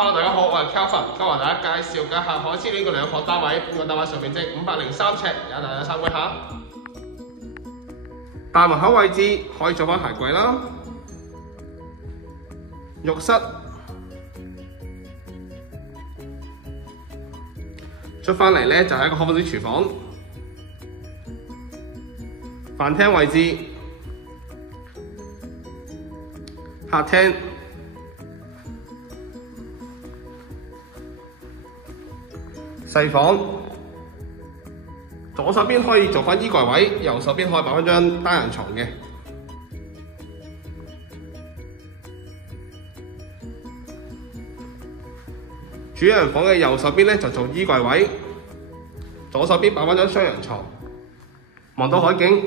Hello， 大家好，我係 Kelvin，今日為大家介紹一下海之戀嘅兩個單位，每個單位上面積503尺，有大家參觀下。大門口位置可以做翻鞋櫃啦，浴室，出翻嚟咧就係一個開放式廚房，飯廳位置，客廳。細房，左手邊可以做翻衣櫃位，右手邊可以擺翻張單人床嘅。主人房嘅右手邊咧就做衣櫃位，左手邊擺翻張雙人床，望到海景。